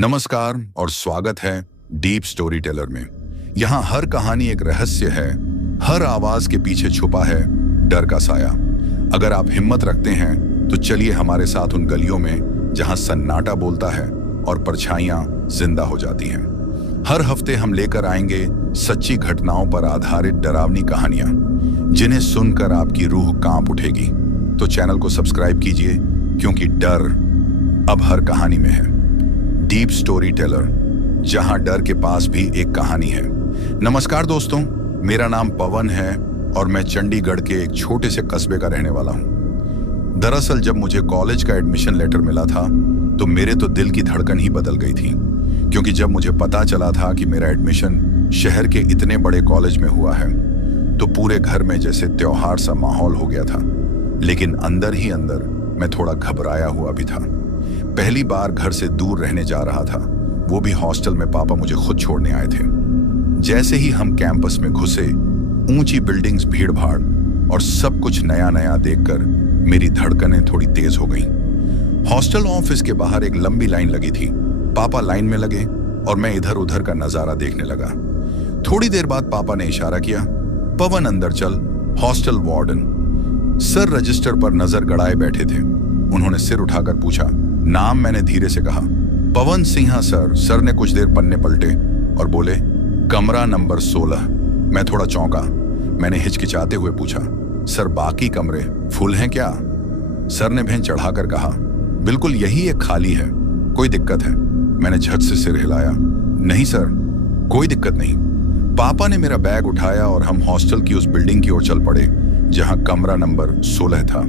नमस्कार और स्वागत है डीप स्टोरी टेलर में। यहाँ हर कहानी एक रहस्य है, हर आवाज के पीछे छुपा है डर का साया। अगर आप हिम्मत रखते हैं तो चलिए हमारे साथ उन गलियों में जहाँ सन्नाटा बोलता है और परछाइयाँ जिंदा हो जाती हैं। हर हफ्ते हम लेकर आएंगे सच्ची घटनाओं पर आधारित डरावनी कहानियां, जिन्हें सुनकर आपकी रूह कांप उठेगी। तो चैनल को सब्सक्राइब कीजिए, क्योंकि डर अब हर कहानी में है। डीप स्टोरी टेलर, जहां डर के पास भी एक कहानी है। नमस्कार दोस्तों, मेरा नाम पवन है और मैं चंडीगढ़ के एक छोटे से कस्बे का रहने वाला हूं। दरअसल जब मुझे कॉलेज का एडमिशन लेटर मिला था तो मेरे तो दिल की धड़कन ही बदल गई थी, क्योंकि जब मुझे पता चला था कि मेरा एडमिशन शहर के इतने बड़े कॉलेज में हुआ है तो पूरे घर में जैसे त्योहार सा माहौल हो गया था। लेकिन अंदर ही अंदर मैं थोड़ा घबराया हुआ भी था। पहली बार घर से दूर रहने जा रहा था, वो भी हॉस्टल में। पापा मुझे खुद छोड़ने आए थे। जैसे ही हम कैंपस में घुसे, ऊंची बिल्डिंग्स, भीड़ भाड़ और सब कुछ नया नया देखकर मेरी धड़कनें थोड़ी तेज हो गईं। हॉस्टल ऑफिस के बाहर एक लंबी लाइन लगी थी। पापा लाइन में लगे और मैं इधर उधर का नजारा देखने लगा। थोड़ी देर बाद पापा ने इशारा किया, पवन अंदर चल। हॉस्टल वार्डन सर रजिस्टर पर नजर गड़ाए बैठे थे। उन्होंने सिर उठाकर पूछा, नाम? मैंने धीरे से कहा, पवन सिंहा सर। सर ने कुछ देर पन्ने पलटे और बोले, कमरा नंबर 16। मैं थोड़ा चौंका। मैंने हिचकिचाते हुए पूछा, सर बाकी कमरे फुल हैं क्या? सर ने भें चढ़ाकर कहा, बिल्कुल यही एक खाली है, कोई दिक्कत है? मैंने झट से सिर हिलाया, नहीं सर, कोई दिक्कत नहीं। पापा ने मेरा बैग उठाया और हम हॉस्टल की उस बिल्डिंग की ओर चल पड़े जहां कमरा नंबर 16 था।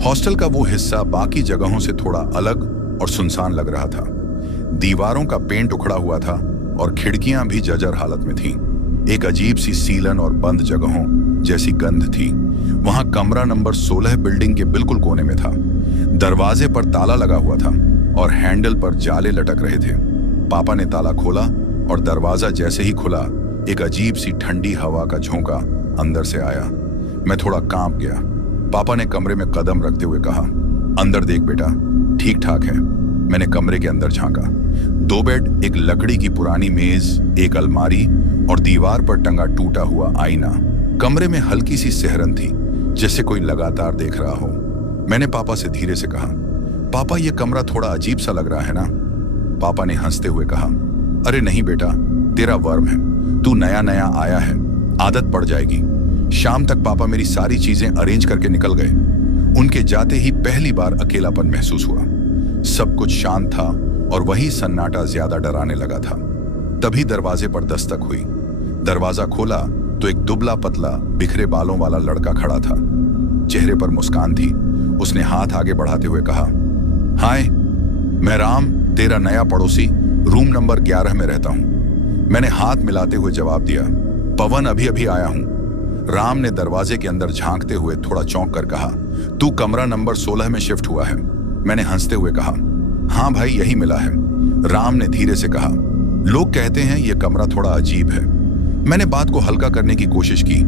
हॉस्टल का वो हिस्सा बाकी जगहों से थोड़ा अलग और सुनसान लग रहा था। दीवारों का पेंट उखड़ा हुआ था और खिड़कियां भी जर्जर हालत में थीं। एक अजीब सी सीलन और बंद जगहों जैसी गंध थी। वहां कमरा नंबर 16 बिल्डिंग के बिल्कुल कोने में था। दरवाजे पर ताला लगा हुआ था और हैंडल पर जाले लटक रहे थे। पापा ने ताला खोला और दरवाजा जैसे ही खुला, एक अजीब सी ठंडी हवा का झोंका अंदर से आया। मैं थोड़ा कांप गया। पापा ने कमरे में कदम रखते हुए कहा, अंदर देख बेटा, ठीक ठाक है। मैंने कमरे के अंदर झांका। 2 बेड, एक लकड़ी की पुरानी मेज, एक अलमारी और दीवार पर टंगा टूटा हुआ आईना। कमरे में हल्की सी सिहरन थी, जैसे कोई लगातार देख रहा हो। मैंने पापा से धीरे से कहा, पापा ये कमरा थोड़ा अजीब सा लग रहा है ना? पापा ने हंसते हुए कहा, अरे नहीं बेटा, तेरा वर्म है, तू नया नया आया है, आदत पड़ जाएगी। शाम तक पापा मेरी सारी चीजें अरेंज करके निकल गए। उनके जाते ही पहली बार अकेलापन महसूस हुआ। सब कुछ शांत था और वही सन्नाटा ज्यादा डराने लगा था। तभी दरवाजे पर दस्तक हुई। दरवाजा खोला तो एक दुबला पतला बिखरे बालों वाला लड़का खड़ा था। चेहरे पर मुस्कान थी। उसने हाथ आगे बढ़ाते हुए कहा, हाय, मैं राम, तेरा नया पड़ोसी, रूम नंबर 11 में रहता हूं। मैंने हाथ मिलाते हुए जवाब दिया, पवन अभी अभी आया हूं। राम ने दरवाजे के अंदर झांकते हुए थोड़ा चौंक कर कहा, तू कमरा नंबर 16 में शिफ्ट हुआ है? मैंने हंसते हुए कहा, हाँ भाई, यही मिला है। राम ने धीरे से कहा, लोग कहते हैं यह कमरा थोड़ा अजीब है। मैंने बात को हल्का करने की कोशिश की,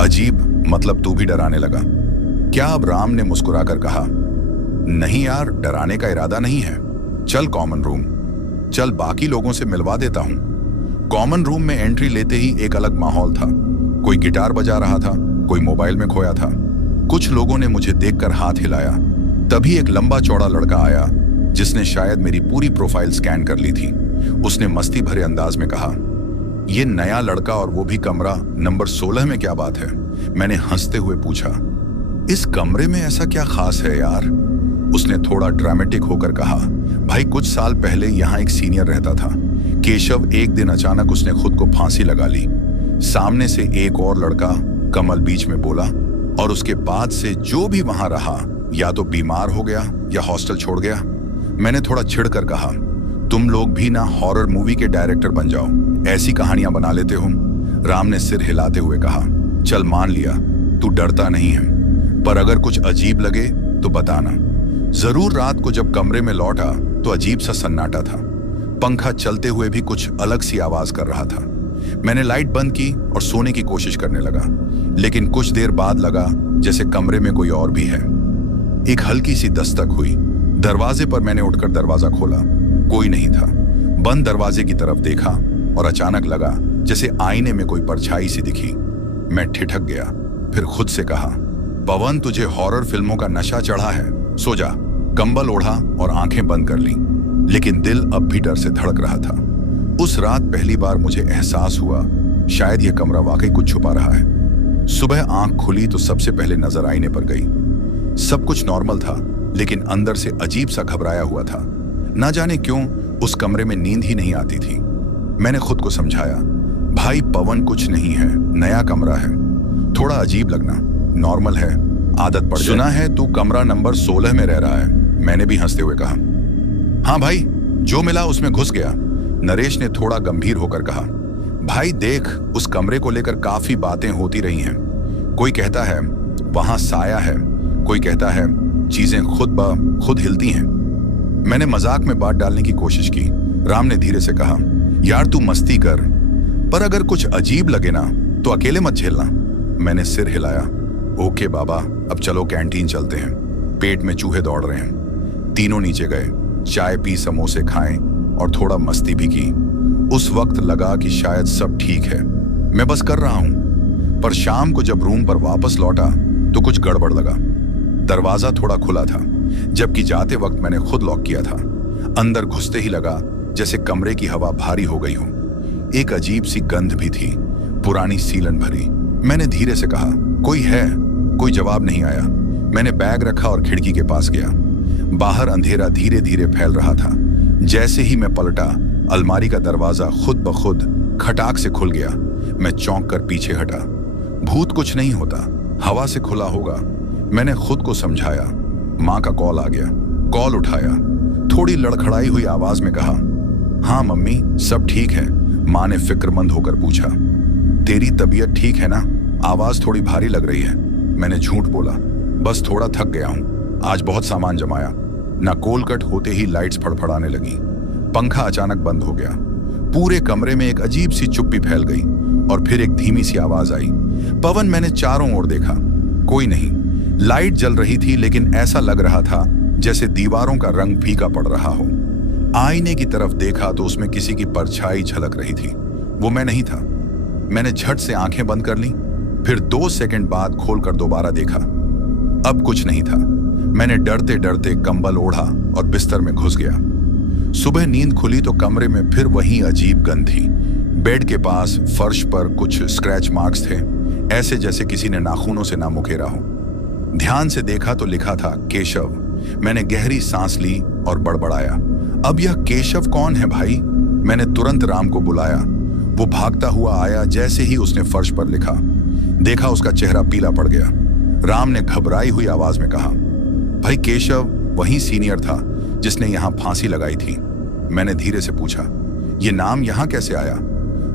अजीब मतलब तू भी डराने लगा क्या? अब राम ने मुस्कुराकर कहा, नहीं यार, डराने का इरादा नहीं है। चल कॉमन रूम चल, बाकी लोगों से मिलवा देता हूं। कॉमन रूम में एंट्री लेते ही एक अलग माहौल था। कोई गिटार बजा रहा था, कोई मोबाइल में खोया था। कुछ लोगों ने मुझे देखकर हाथ हिलाया। तभी एक लंबा चौड़ा लड़का आया, जिसने शायद मेरी पूरी प्रोफाइल स्कैन कर ली थी। उसने मस्ती भरे अंदाज में कहा, यह नया लड़का और वो भी कमरा नंबर 16 में, क्या बात है? मैंने हंसते हुए पूछा, इस कमरे में ऐसा क्या खास है यार? उसने थोड़ा ड्रामेटिक होकर कहा, भाई कुछ साल पहले यहाँ एक सीनियर रहता था, केशव। एक दिन अचानक उसने खुद को फांसी लगा ली। सामने से एक और लड़का, कमल, बीच में बोला, और उसके बाद से जो भी वहां रहा या तो बीमार हो गया या हॉस्टल छोड़ गया। मैंने थोड़ा छिड़कर कहा, तुम लोग भी ना हॉरर मूवी के डायरेक्टर बन जाओ, ऐसी कहानियां बना लेते हो। राम ने सिर हिलाते हुए कहा, चल मान लिया तू डरता नहीं है, पर अगर कुछ अजीब लगे तो बताना जरूर। रात को जब कमरे में लौटा तो अजीब सा सन्नाटा था। पंखा चलते हुए भी कुछ अलग सी आवाज कर रहा था। मैंने लाइट बंद की और सोने की कोशिश करने लगा, लेकिन कुछ देर बाद लगा जैसे कमरे में कोई और भी है। एक हल्की सी दस्तक हुई। दरवाजे पर मैंने उठकर दरवाजा खोला। कोई नहीं था। बंद दरवाजे की तरफ देखा और अचानक लगा जैसे आईने में कोई परछाई सी दिखी। मैं ठिठक गया, फिर खुद से कहा, पवन तुझे हॉरर फिल्मों का नशा चढ़ा है, सो जा। कंबल ओढ़ा और आंखें बंद कर ली, लेकिन दिल अब भी डर से धड़क रहा था। उस रात पहली बार मुझे एहसास हुआ शायद यह कमरा वाकई कुछ छुपा रहा है। सुबह आंख खुली तो सबसे पहले नजर आईने पर गई। सब कुछ नॉर्मल था, लेकिन अंदर से अजीब सा घबराया हुआ था। ना जाने क्यों उस कमरे में नींद ही नहीं आती थी। मैंने खुद को समझाया, भाई पवन कुछ नहीं है, नया कमरा है, थोड़ा अजीब लगना नॉर्मल है, आदत पड़ जाए। सुना है तू कमरा नंबर 16 में रह रहा है, मैंने भी हंसते हुए कहा। हाँ भाई, जो मिला उसमें घुस गया, नरेश ने थोड़ा गंभीर होकर कहा। भाई देख, उस कमरे को लेकर काफी बातें होती रही हैं। कोई कहता है वहां साया है, कोई कहता है चीजें खुद ब खुद हिलती हैं। मैंने मजाक में बात डालने की कोशिश की। राम ने धीरे से कहा, यार तू मस्ती कर, पर अगर कुछ अजीब लगे ना तो अकेले मत झेलना। मैंने सिर हिलाया। ओके बाबा, अब चलो कैंटीन चलते हैं, पेट में चूहे दौड़ रहे हैं। तीनों नीचे गए, चाय पी, समोसे खाएं और थोड़ा मस्ती भी की। उस वक्त लगा कि शायद सब ठीक है, मैं बस कर रहा हूं। पर शाम को जब रूम पर वापस लौटा तो कुछ गड़बड़ लगा। दरवाजा थोड़ा खुला था, जबकि जाते वक्त मैंने खुद लॉक किया था। अंदर घुसते ही लगा जैसे कमरे की हवा भारी हो गई हो। एक अजीब सी गंध भी थी, पुरानी सीलन भरी। मैंने धीरे से कहा, कोई है? कोई जवाब नहीं आया। मैंने बैग रखा और खिड़की के पास गया। बाहर अंधेरा धीरे धीरे फैल रहा था। जैसे ही मैं पलटा, अलमारी का दरवाजा खुद ब खुद खटाक से खुल गया। मैं चौंक कर पीछे हटा। भूत कुछ नहीं होता, हवा से खुला होगा, मैंने खुद को समझाया। माँ का कॉल आ गया। कॉल उठाया, थोड़ी लड़खड़ाई हुई आवाज में कहा, हाँ मम्मी सब ठीक है। माँ ने फिक्रमंद होकर पूछा, तेरी तबीयत ठीक है ना? आवाज थोड़ी भारी लग रही है। मैंने झूठ बोला, बस थोड़ा थक गया हूं, आज बहुत सामान जमाया। ना कोलकट होते ही लाइट्स फड़फड़ाने लगी। पंखा अचानक बंद हो गया। पूरे कमरे में एक अजीब सी चुप्पी फैल गई और फिर एक धीमी सी आवाज आई, पवन। मैंने चारों ओर देखा, कोई नहीं। लाइट जल रही थी, लेकिन ऐसा लग रहा था जैसे दीवारों का रंग फीका पड़ रहा हो। आईने की तरफ देखा तो उसमें किसी की परछाई झलक रही थी। वो मैं नहीं था। मैंने झट से आंखें बंद कर ली, फिर 2 सेकंड बाद खोलकर दोबारा देखा। अब कुछ नहीं था। मैंने डरते डरते कंबल ओढ़ा और बिस्तर में घुस गया। सुबह नींद खुली तो कमरे में फिर वही अजीब गंध थी। बेड के पास फर्श पर कुछ स्क्रैच मार्क्स थे, ऐसे जैसे किसी ने नाखूनों से ना मुकेरा हो। ध्यान से देखा तो लिखा था केशव। मैंने गहरी सांस ली और बड़बड़ाया, अब यह केशव कौन है भाई? मैंने तुरंत राम को बुलाया। वो भागता हुआ आया। जैसे ही उसने फर्श पर लिखा देखा, उसका चेहरा पीला पड़ गया। राम ने घबराई हुई आवाज में कहा, भाई केशव वही सीनियर था जिसने यहां फांसी लगाई थी। मैंने धीरे से पूछा, ये नाम यहां कैसे आया?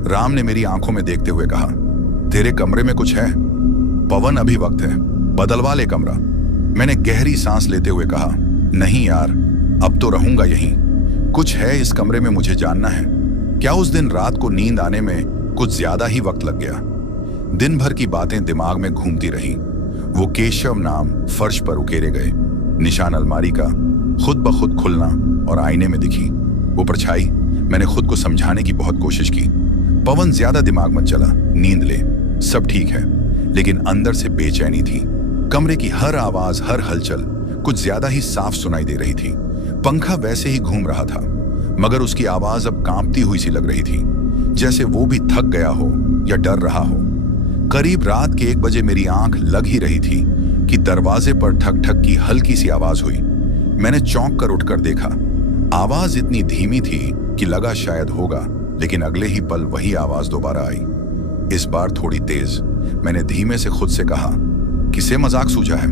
राम ने मेरी आंखों में देखते हुए कहा, तेरे कमरे में कुछ है पवन, अभी वक्त है, बदलवा ले कमरा। मैंने गहरी सांस लेते हुए कहा, नहीं यार, अब तो रहूंगा यहीं। कुछ है इस कमरे में, मुझे जानना है। क्या उस दिन रात को नींद आने में कुछ ज्यादा ही वक्त लग गया? दिन भर की बातें दिमाग में घूमती रही। वो केशव नाम फर्श पर उकेरे गए, निशान अलमारी का खुद ब खुद खुलना और आईने में दिखी वो परछाई। मैंने खुद को समझाने की बहुत कोशिश की, पवन ज्यादा दिमाग मत चला, नींद ले, सब ठीक है। लेकिन अंदर से बेचैनी थी। कमरे की हर आवाज, हर हलचल कुछ ज्यादा ही साफ सुनाई दे रही थी। पंखा वैसे ही घूम रहा था, मगर उसकी आवाज अब कांपती हुई सी लग रही थी, जैसे वो भी थक गया हो या डर रहा हो। करीब रात के 1 बजे मेरी आंख लग ही रही थी कि दरवाजे पर ठक ठक की हल्की सी आवाज हुई। मैंने चौंक कर उठकर देखा। आवाज इतनी धीमी थी कि लगा शायद होगा, लेकिन अगले ही पल वही आवाज दोबारा आई, इस बार थोड़ी तेज। मैंने धीमे से खुद से कहा, किसे मजाक सूझा है?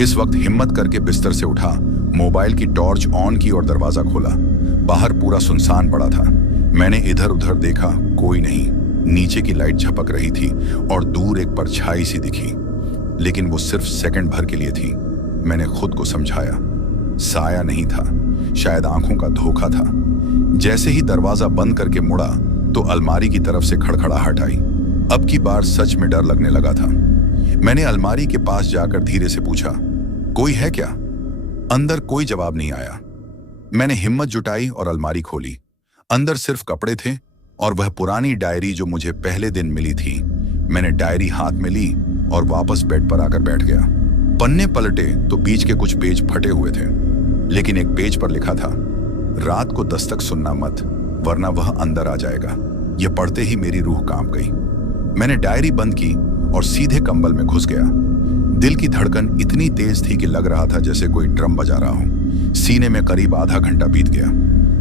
इस वक्त हिम्मत करके बिस्तर से उठा, मोबाइल की टॉर्च ऑन की और दरवाजा खोला। बाहर पूरा सुनसान पड़ा था। मैंने इधर उधर देखा, कोई नहीं। नीचे की लाइट झपक रही थी और दूर एक परछाई सी दिखी, लेकिन वो सिर्फ सेकंड भर के लिए थी। मैंने खुद को समझाया, साया नहीं था, शायद आंखों का धोखा था। जैसे ही दरवाजा बंद करके मुड़ा तो अलमारी की तरफ से खड़खड़ाहट आई। अब की बार सच में डर लगने लगा था। मैंने अलमारी के पास जाकर धीरे से पूछा, कोई है क्या? अंदर कोई जवाब नहीं आया। मैंने हिम्मत जुटाई और अलमारी खोली। अंदर सिर्फ कपड़े थे और वह पुरानी डायरी जो मुझे पहले दिन मिली थी। मैंने डायरी हाथ में ली और वापस बेड पर आकर बैठ गया। पन्ने पलटे तो बीच के कुछ पेज फटे हुए थे, लेकिन एक पेज पर लिखा था, रात को दस्तक सुनना मत, वरना वह अंदर आ जाएगा। यह पढ़ते ही मेरी रूह कांप गई। मैंने डायरी बंद की और सीधे कंबल में घुस गया। दिल की धड़कन इतनी तेज थी कि लग रहा था जैसे कोई ड्रम बजा रहा हो। सीने में करीब आधा घंटा बीत गया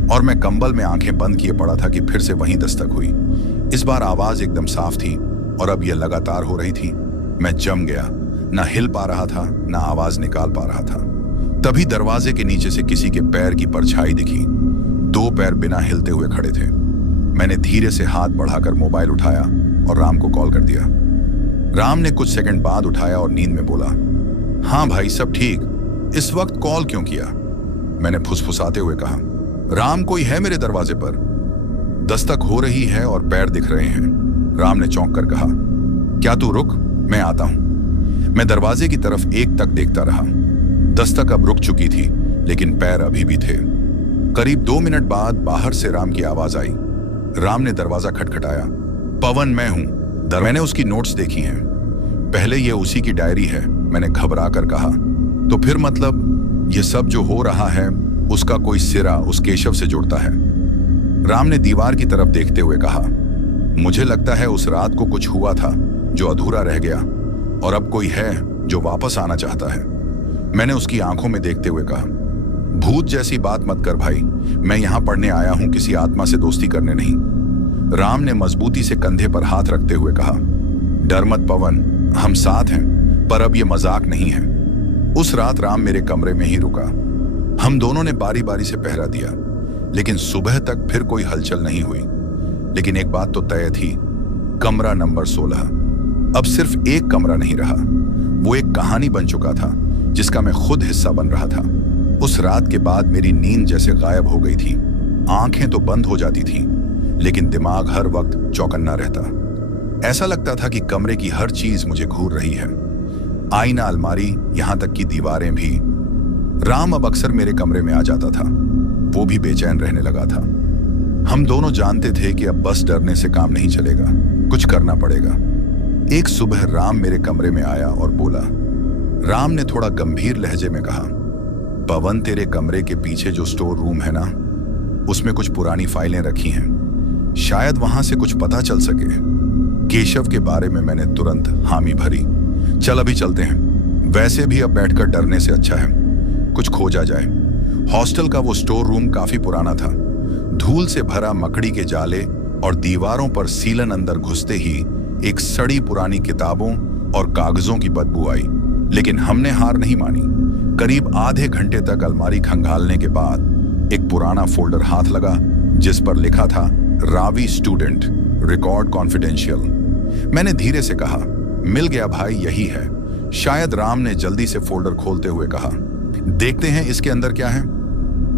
और मैं कंबल में आंखें बंद किए पड़ा था कि फिर से वहीं दस्तक हुई। इस बार आवाज एकदम साफ थी और अब यह लगातार हो रही थी। मैं जम गया, ना हिल पा रहा था, ना आवाज निकाल पा रहा था। तभी दरवाजे के नीचे से किसी के पैर की परछाई दिखी। 2 पैर बिना हिलते हुए खड़े थे। मैंने धीरे से हाथ बढ़ाकर मोबाइल उठाया और राम को कॉल कर दिया। राम ने कुछ सेकंड बाद उठाया और नींद में बोला, हाँ भाई सब ठीक, इस वक्त कॉल क्यों किया? मैंने फुसफुसाते हुए कहा, राम कोई है मेरे दरवाजे पर, दस्तक हो रही है और पैर दिख रहे हैं। राम ने चौंक कर कहा, क्या तू रुक, मैं आता हूं। मैं दरवाजे की तरफ एक तक देखता रहा। दस्तक अब रुक चुकी थी, लेकिन पैर अभी भी थे। करीब 2 मिनट बाद बाहर से राम की आवाज आई। राम ने दरवाजा खटखटाया। पवन मैं हूं। मैंने उसकी नोट्स देखी हैं। पहले ये उसी की डायरी है। मैंने घबरा कर कहा, तो फिर मतलब ये सब जो हो रहा है उसका कोई सिरा उस केशव से जुड़ता है? राम ने दीवार की तरफ देखते हुए कहा, मुझे लगता है उस रात को कुछ हुआ था जो अधूरा रह गया और अब कोई है जो वापस आना चाहता है। मैंने उसकी आंखों में देखते हुए कहा, भूत जैसी बात मत कर भाई, मैं यहां पढ़ने आया हूं, किसी आत्मा से दोस्ती करने नहीं। राम ने मजबूती से कंधे पर हाथ रखते हुए कहा, डर मत पवन, हम साथ हैं, पर अब ये मजाक नहीं है। उस रात राम मेरे कमरे में ही रुका। हम दोनों ने बारी बारी से पहरा दिया, लेकिन सुबह तक फिर कोई हलचल नहीं हुई। लेकिन एक बात तो तय थी, कमरा नंबर 16 अब सिर्फ एक कमरा नहीं रहा, वो एक कहानी बन चुका था जिसका मैं खुद हिस्सा बन रहा था। उस रात के बाद मेरी नींद जैसे गायब हो गई थी। आंखें तो बंद हो जाती थी, लेकिन दिमाग हर वक्त चौकन्ना रहता। ऐसा लगता था कि कमरे की हर चीज मुझे घूर रही है, आईना, अलमारी, यहां तक कि दीवारें भी। राम अब अक्सर मेरे कमरे में आ जाता था। वो भी बेचैन रहने लगा था। हम दोनों जानते थे कि अब बस डरने से काम नहीं चलेगा, कुछ करना पड़ेगा। एक सुबह राम मेरे कमरे में आया और बोला। राम ने थोड़ा गंभीर लहजे में कहा, पवन तेरे कमरे के पीछे जो स्टोर रूम है ना, उसमें कुछ पुरानी फाइलें रखी हैं, शायद वहां से कुछ पता चल सके। केशव के बारे में मैंने तुरंत हामी भरी। चल अभी चलते हैं, वैसे भी अब बैठकर डरने से अच्छा है कुछ खोजा जाए। हॉस्टल का वो स्टोर रूम काफी पुराना था। धूल से भरा मकड़ी के जाले और दीवारों पर सीलन अंदर घुसते ही एक सड़ी पुरानी किताबों और कागजों की बदबू आई। लेकिन हमने हार नहीं मानी। करीब आधे घंटे तक अलमारी खंगालने के बाद एक पुराना फोल्डर हाथ लगा जिस पर लिखा था, रावी स्टूडेंट, रिकॉर्ड कॉन्फिडेंशियल। मैंने धीरे से कहा, मिल गया भाई, यही है। शायद राम ने जल्दी से फोल्डर खोलते हुए कहा, देखते हैं इसके अंदर क्या है।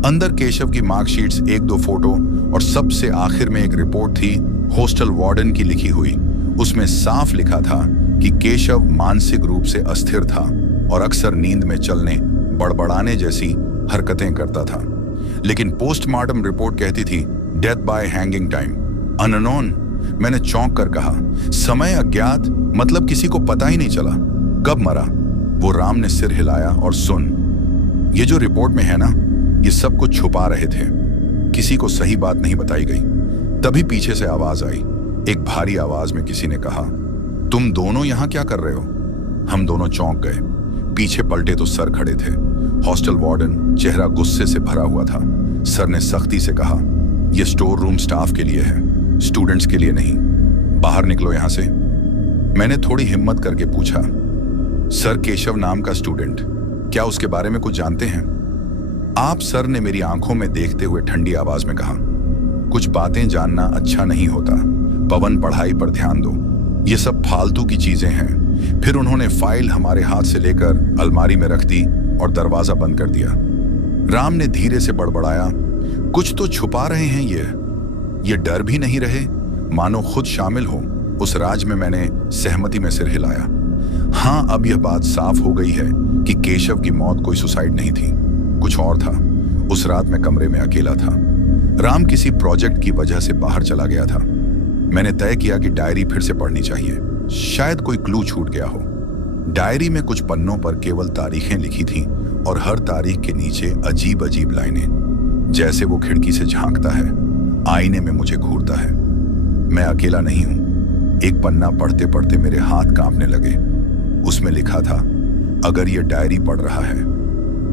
अंदर केशव की मार्कशीट्स, 1-2 फोटो और सबसे आखिर में एक रिपोर्ट थी हॉस्टल वार्डन की लिखी हुई। उसमें साफ लिखा था कि केशव मानसिक रूप से अस्थिर था और अक्सर नींद में चलने, बड़बड़ाने जैसी हरकतें करता था। लेकिन पोस्टमार्टम रिपोर्ट कहती थी, death by hanging time, unknown. मैंने चौंक कर कहा, समय अज्ञात, मतलब किसी को पता ही नहीं चला कब मरा। वो राम ने सिर हिलाया और सुन, ये जो रिपोर्ट में है ना, ये सब कुछ छुपा रहे थे, किसी को सही बात नहीं बताई गई। तभी पीछे से आवाज आई। एक भारी आवाज में किसी ने कहा, तुम दोनों यहां क्या कर रहे हो? हम दोनों चौंक गए। पीछे पलटे तो सर खड़े थे। हॉस्टल वार्डन चेहरा गुस्से से भरा हुआ था। सर ने सख्ती से कहा, यह स्टोर रूम स्टाफ के लिए है, स्टूडेंट्स के लिए नहीं। बाहर निकलो यहां से। मैंने थोड़ी हिम्मत करके पूछा, सर केशव नाम का स्टूडेंट, क्या उसके बारे में कुछ जानते हैं आप? सर ने मेरी आंखों में देखते हुए ठंडी आवाज में कहा, कुछ बातें जानना अच्छा नहीं होता पवन, पढ़ाई पर ध्यान दो, ये सब फालतू की चीजें हैं। फिर उन्होंने फाइल हमारे हाथ से लेकर अलमारी में रख दी और दरवाजा बंद कर दिया। राम ने धीरे से बड़बड़ाया, कुछ तो छुपा रहे हैं ये डर भी नहीं रहे, मानो खुद शामिल हो उस राज में। मैंने सहमति में सिर हिलाया। हाँ, अब यह बात साफ हो गई है कि केशव की मौत कोई सुसाइड नहीं थी, कुछ और था। उस रात मैं कमरे में अकेला था। राम किसी प्रोजेक्ट की वजह से बाहर चला गया था। मैंने तय किया कि डायरी फिर से पढ़नी चाहिए, शायद कोई क्लू छूट गया हो। डायरी में कुछ पन्नों पर केवल तारीखें लिखी थीं और हर तारीख के नीचे अजीब अजीब लाइनें, जैसे वो खिड़की से झांकता है, आईने में मुझे घूरता है। मैं अकेला नहीं हूं। एक पन्ना पढ़ते पढ़ते मेरे हाथ कांपने लगे। उसमें लिखा था, अगर ये डायरी पढ़ रहा है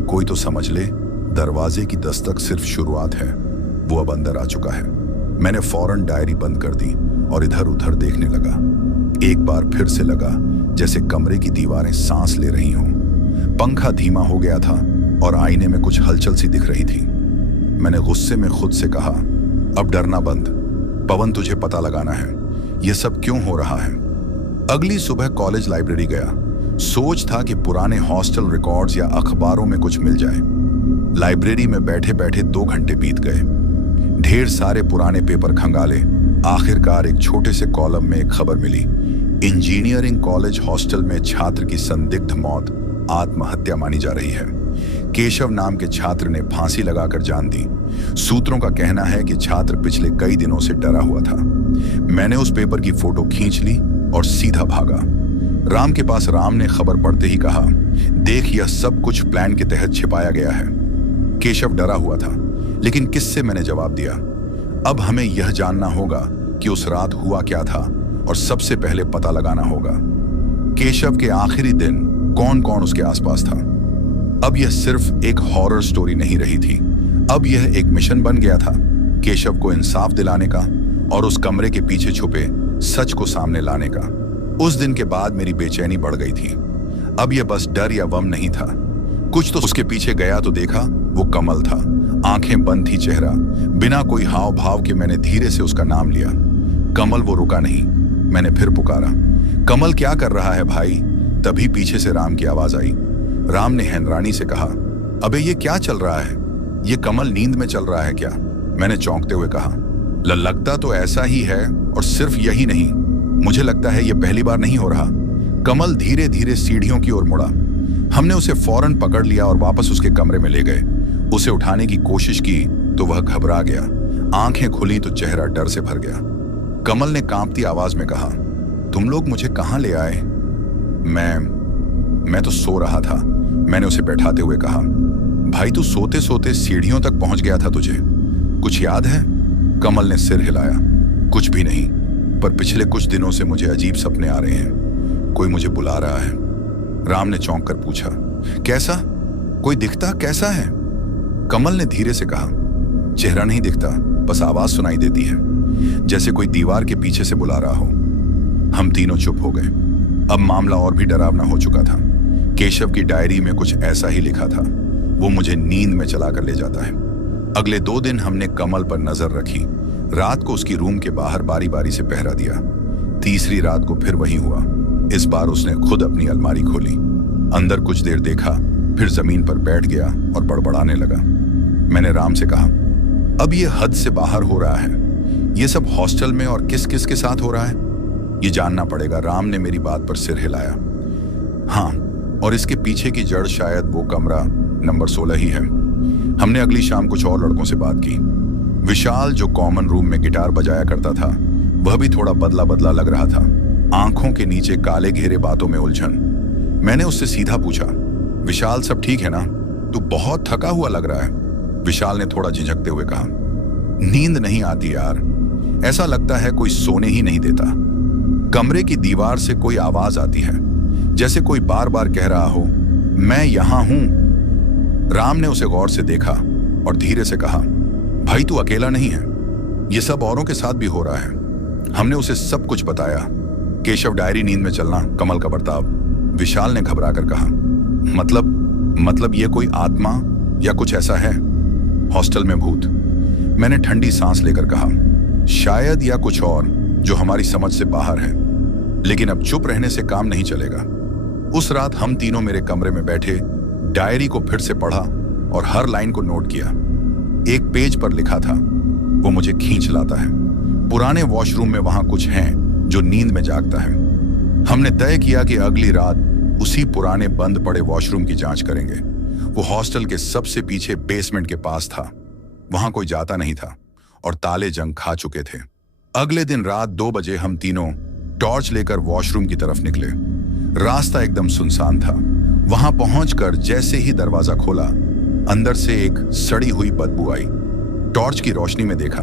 कोई तो समझ ले, दरवाजे की दस्तक सिर्फ शुरुआत है, वो अब अंदर आ चुका है। मैंने फौरन डायरी बंद कर दी और इधर उधर देखने लगा। एक बार फिर से लगा जैसे कमरे की दीवारें सांस ले रही हों। पंखा धीमा हो गया था और आईने में कुछ हलचल सी दिख रही थी। मैंने गुस्से में खुद से कहा, अब डरना बंद, पवन तुझे पता लगाना है, यह सब क्यों हो रहा है। अगली सुबह कॉलेज लाइब्रेरी गया। सोच था कि पुराने हॉस्टल रिकॉर्ड्स या अखबारों में कुछ मिल जाए। लाइब्रेरी में बैठे बैठे 2 घंटे बीत गए। ढेर सारे पुराने पेपर खंगाले। आखिरकार एक छोटे से कॉलम में एक खबर मिली, इंजीनियरिंग कॉलेज हॉस्टल में छात्र की संदिग्ध मौत आत्महत्या मानी जा रही है। केशव नाम के छात्र ने फांसी लगाकर जान दी। सूत्रों का कहना है कि छात्र पिछले कई दिनों से डरा हुआ था। मैंने उस पेपर की फोटो खींच ली और सीधा भागा। राम के पास राम ने खबर पढ़ते ही कहा, देख यह सब कुछ प्लान के तहत छिपाया गया है। केशव डरा हुआ था, लेकिन किससे मैंने जवाब दिया। अब हमें यह जानना होगा कि उस रात हुआ क्या था और सबसे पहले पता लगाना होगा केशव के आखिरी दिन कौन कौन उसके आसपास था। अब यह सिर्फ एक हॉरर स्टोरी नहीं रही थी, अब यह एक मिशन बन गया था, केशव को इंसाफ दिलाने का और उस कमरे के पीछे छुपे सच को सामने लाने का। उस दिन के बाद मेरी बेचैनी बढ़ गई थी। अब यह बस डर या वम नहीं था, कुछ तो उसके पीछे गया तो देखा वो कमल था। आंखें बंद थी, चेहरा बिना कोई हाव भाव के। मैंने धीरे से उसका नाम लिया। कमल। वो रुका नहीं। मैंने फिर पुकारा, कमल क्या कर रहा है भाई। तभी पीछे से राम की आवाज आई। राम ने हैनरानी से कहा, अबे ये क्या चल रहा है, ये कमल नींद में चल रहा है क्या। मैंने चौंकते हुए कहा, लगता तो ऐसा ही है, और सिर्फ यही नहीं, मुझे लगता है ये पहली बार नहीं हो रहा। कमल धीरे धीरे सीढ़ियों की ओर मुड़ा। हमने उसे फौरन पकड़ लिया और वापस उसके कमरे में ले गए। उसे उठाने की कोशिश की तो वह घबरा गया। आंखें खुली तो चेहरा डर से भर गया। कमल ने कांपती आवाज में कहा, तुम लोग मुझे कहां ले आए। मैं तो सो रहा था। मैंने उसे बैठाते हुए कहा, भाई तू सोते सोते सीढ़ियों तक पहुंच गया था, तुझे कुछ याद है। कमल ने सिर हिलाया, कुछ भी नहीं, पर पिछले कुछ दिनों से मुझे अजीब सपने आ रहे हैं, कोई मुझे बुला रहा है। राम ने चौंक कर पूछा, कैसा, कोई दिखता कैसा है। कमल ने धीरे से कहा, चेहरा नहीं दिखता, बस आवाज सुनाई देती है, जैसे कोई दीवार के पीछे से बुला रहा हो। हम तीनों चुप हो गए। अब मामला और भी डरावना हो चुका था। केशव की डायरी में कुछ ऐसा ही लिखा था, वो मुझे नींद में चला कर ले जाता है। अगले 2 दिन हमने कमल पर नजर रखी। रात को उसकी रूम के बाहर बारी बारी से पहरा दिया। तीसरी रात को फिर वही हुआ। इस बार उसने खुद अपनी अलमारी खोली, अंदर कुछ देर देखा, फिर जमीन पर बैठ गया और बड़बड़ाने लगा। मैंने राम से कहा, अब ये हद से बाहर हो रहा है, ये सब हॉस्टल में और किस किस के साथ हो रहा है, ये जानना पड़ेगा। राम ने मेरी बात पर सिर हिलाया। हाँ, और इसके पीछे की जड़ शायद वो कमरा नंबर 16 ही है। हमने अगली शाम कुछ और लड़कों से बात की। विशाल, जो कॉमन रूम में गिटार बजाया करता था, वह भी थोड़ा बदला बदला लग रहा था। आंखों के नीचे काले घेरे, बातों में उलझन। मैंने उससे सीधा पूछा, विशाल सब ठीक है ना, तू बहुत थका हुआ लग रहा है। विशाल ने थोड़ा झिझकते हुए कहा, नींद नहीं आती यार, ऐसा लगता है कोई सोने ही नहीं देता। कमरे की दीवार से कोई आवाज आती है, जैसे कोई बार बार कह रहा हो, मैं यहां हूं। राम ने उसे गौर से देखा और धीरे से कहा, भाई तू अकेला नहीं है, ये सब औरों के साथ भी हो रहा है। हमने उसे सब कुछ बताया, केशव डायरी, नींद में चलना, कमल का बर्ताव। विशाल ने घबरा कर कहा, मतलब ये कोई आत्मा या कुछ ऐसा है, हॉस्टल में भूत। मैंने ठंडी सांस लेकर कहा, शायद, या कुछ और जो हमारी समझ से बाहर है, लेकिन अब चुप रहने से काम नहीं चलेगा। उस रात हम तीनों मेरे कमरे में बैठे डायरी को फिर से पढ़ा और हर लाइन को नोट किया। एक पेज पर लिखा था, वो मुझे खींच लाता है, पुराने वॉशरूम में वहां कुछ है जो नींद में जागता है। हमने तय किया कि अगली रात उसी पुराने बंद पड़े वॉशरूम की जांच करेंगे। वो हॉस्टल के सबसे पीछे बेसमेंट के पास था, वहां कोई जाता नहीं था और ताले जंग खा चुके थे। अगले दिन रात 2 बजे हम तीनों टॉर्च लेकर वॉशरूम की तरफ निकले। रास्ता एकदम सुनसान था। वहां पहुंचकर जैसे ही दरवाजा खोला, अंदर से एक सड़ी हुई बदबू आई। टॉर्च की रोशनी में देखा,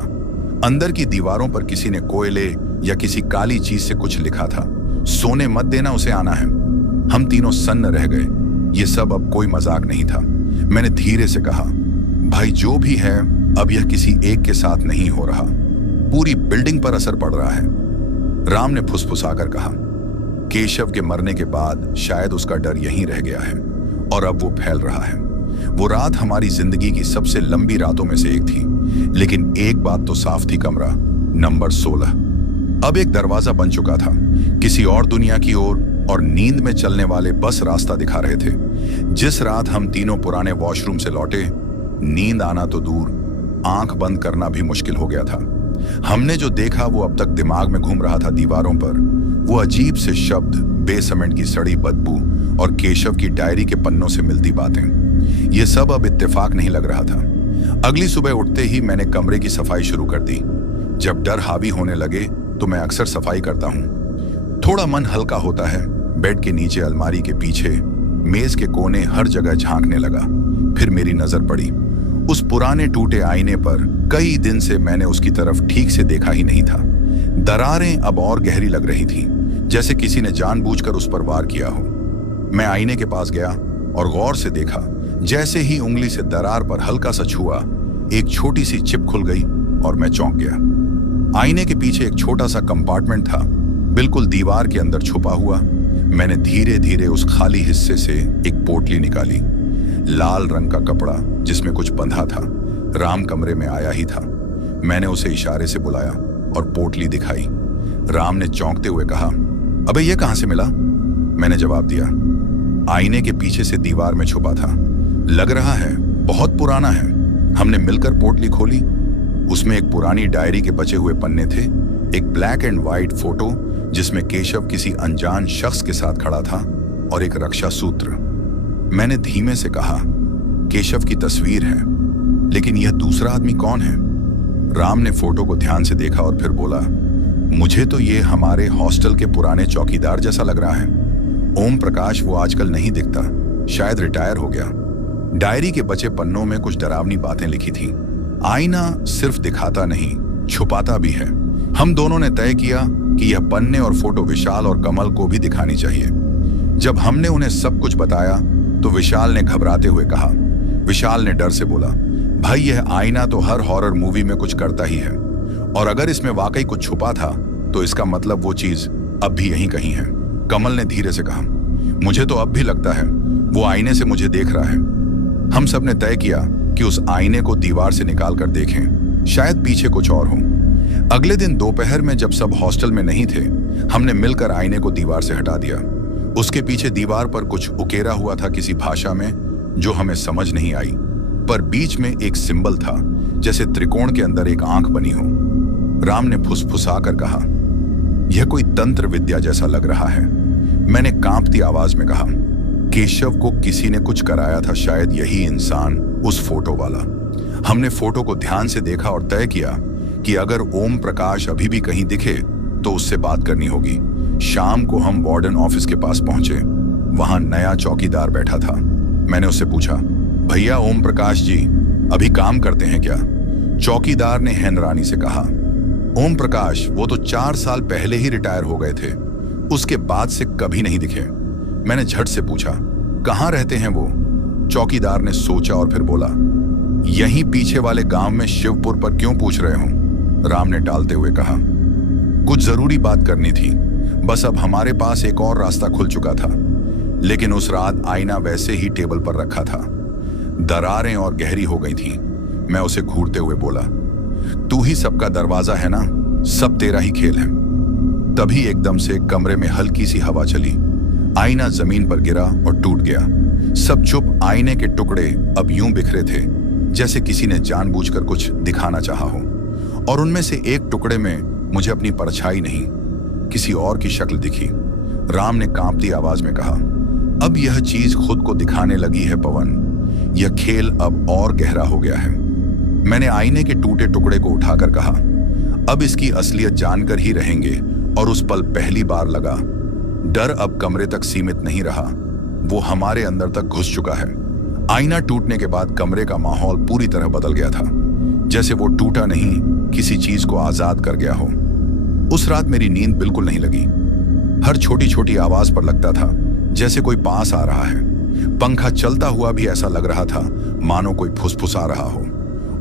अंदर की दीवारों पर किसी ने कोयले या किसी काली चीज से कुछ लिखा था। सोने मत देना, उसे आना है। हम तीनों सन्न रह गए। ये सब अब कोई मजाक नहीं था। मैंने धीरे से कहा, भाई जो भी है अब यह किसी एक के साथ नहीं हो रहा, पूरी बिल्डिंग पर असर पड़ रहा है। राम ने फुसफुसाकर कहा, केशव के मरने के बाद शायद उसका डर यहीं रह गया है और अब वो फैल रहा है। वो रात हमारी जिंदगी की सबसे लंबी रातों में से एक थी, लेकिन एक बात तो साफ थी, कमरा नंबर 16 अब एक दरवाजा बन चुका था, किसी और दुनिया की ओर, और नींद में चलने वाले बस रास्ता दिखा रहे थे। जिस रात हम तीनों पुराने वॉशरूम से लौटे, नींद आना तो दूर, आंख बंद करना भी मुश्किल हो गया था। हमने जो देखा वो अब तक दिमाग में घूम रहा था दीवारों पर। वो अजीब से शब्द, बेसमेंट की सड़ी बदबू और केशव की डायरी के पन्नों से मिलती बातें, ये सब अब इत्तेफाक नहीं लग रहा था। अगली सुबह उठते ही मैंने कमरे की सफाई शुरू कर दी। जब डर हावी होने लगे तो मैं अक्सर सफाई करता हूँ। थोड़ा मन हल्का होता है। बेड के नीचे, अलमारी के पीछे, मेज के कोने, हर जगह झांकने लगा। फिर मेरी नजर पड़ी उस पुराने टूटे आईने पर। कई दिन से मैंने उसकी तरफ ठीक से देखा ही नहीं था। दरारें अब और गहरी लग रही थी, जैसे किसी ने जानबूझकर उस पर वार किया हो। मैं आईने के पास गया और गौर से देखा। जैसे ही उंगली से दरार पर हल्का सा छुआ, एक छोटी सी चिप खुल गई और मैं चौंक गया। आईने के पीछे एक छोटा सा कंपार्टमेंट था, बिल्कुल दीवार के अंदर छुपा हुआ। मैंने धीरे धीरे उस खाली हिस्से से एक पोटली निकाली, लाल रंग का कपड़ा जिसमें कुछ बंधा था। राम कमरे में आया ही था। मैंने उसे इशारे से बुलाया और पोटली दिखाई। राम ने चौंकते हुए कहा, अबे ये कहां से मिला? मैंने जवाब दिया, आईने के पीछे से दीवार में छुपा था। लग रहा है बहुत पुराना है। हमने मिलकर पोटली खोली। उसमें एक पुरानी डायरी के बचे हुए पन्ने थे, एक ब्लैक एंड व्हाइट फोटो जिसमें केशव किसी अनजान शख्स के साथ खड़ा था और एक रक्षा सूत्र। मैंने धीमे से कहा, केशव की तस्वीर है, लेकिन यह दूसरा आदमी कौन है? राम ने फोटो को ध्यान से देखा और फिर बोला, मुझे तो ये हमारे हॉस्टल के पुराने चौकीदार जैसा लग रहा है। ओम प्रकाश वो आजकल नहीं दिखता, शायद रिटायर हो गया। डायरी के बचे पन्नों में कुछ डरावनी बातें लिखी थी। आईना सिर्फ दिखाता नहीं, छुपाता भी है। हम दोनों ने तय किया कि यह पन्ने और फोटो विशाल और कमल को भी दिखानी चाहिए। जब हमने उन्हें सब कुछ बताया तो विशाल ने घबराते हुए कहा, विशाल ने डर से बोला, भाई यह आईना तो हर हॉरर मूवी में कुछ करता ही है, और अगर इसमें वाकई कुछ छुपा था तो इसका मतलब वो चीज अब भी यहीं कहीं है। कमल ने धीरे से कहा, मुझे तो अब भी लगता है वो आईने से मुझे देख रहा है। हम सब ने तय किया कि उस आईने को दीवार से निकाल कर देखें, शायद पीछे कुछ और हो। अगले दिन दोपहर में जब सब हॉस्टल में नहीं थे, हमने मिलकर आईने को दीवार से हटा दिया। उसके पीछे दीवार पर कुछ उकेरा हुआ था किसी भाषा में जो हमें समझ नहीं आई, पर बीच में एक सिंबल था, जैसे त्रिकोण के अंदर एक आंख बनी हो। राम ने फुसफुसाकर कहा, यह कोई तंत्र विद्या जैसा लग रहा है। मैंने कांपती आवाज में कहा, केशव को किसी ने कुछ कराया था, शायद यही इंसान उस फोटो वाला। हमने फोटो को ध्यान से देखा और तय किया कि अगर ओम प्रकाश अभी भी कहीं दिखे तो उससे बात करनी होगी। शाम को हम वार्डन ऑफिस के पास पहुंचे। वहां नया चौकीदार बैठा था। मैंने उससे पूछा, भैया ओम प्रकाश जी अभी काम करते हैं क्या? चौकीदार ने हैनरानी से कहा, ओम प्रकाश वो तो 4 साल पहले ही रिटायर हो गए थे, उसके बाद से कभी नहीं दिखे। मैंने झट से पूछा, कहाँ रहते हैं वो? चौकीदार ने सोचा और फिर बोला, यहीं पीछे वाले गांव में शिवपुर पर। क्यों पूछ रहे हो? राम ने टालते हुए कहा, कुछ जरूरी बात करनी थी। बस अब हमारे पास एक और रास्ता खुल चुका था, लेकिन उस रात आईना वैसे ही टेबल पर रखा था। दरारें और गहरी हो गई थी। मैं उसे घूरते हुए बोला, तू ही सबका दरवाजा है ना, सब तेरा ही खेल है। तभी एकदम से कमरे में हल्की सी हवा चली। आईना जमीन पर गिरा और टूट गया। सब चुप। आईने के टुकड़े अब यूं बिखरे थे जैसे किसी ने जानबूझकर कुछ दिखाना चाहा हो, और उनमें से एक टुकड़े में मुझे अपनी परछाई नहीं, किसी और की शक्ल दिखी। राम ने कांपती आवाज में कहा, अब यह चीज खुद को दिखाने लगी है पवन। यह खेल अब और गहरा हो गया है। मैंने आईने के टूटे टुकड़े को उठाकर कहा, अब इसकी असलियत जानकर ही रहेंगे। और उस पल पहली बार लगा, डर अब कमरे तक सीमित नहीं रहा, वो हमारे अंदर तक घुस चुका है। आईना टूटने के बाद कमरे का माहौल पूरी तरह बदल गया था, जैसे वो टूटा नहीं, किसी चीज को आजाद कर गया हो। उस रात मेरी नींद बिल्कुल नहीं लगी। हर छोटी छोटी आवाज पर लगता था जैसे कोई पास आ रहा है। पंखा चलता हुआ भी ऐसा लग रहा था मानो कोई फुसफुसा रहा हो।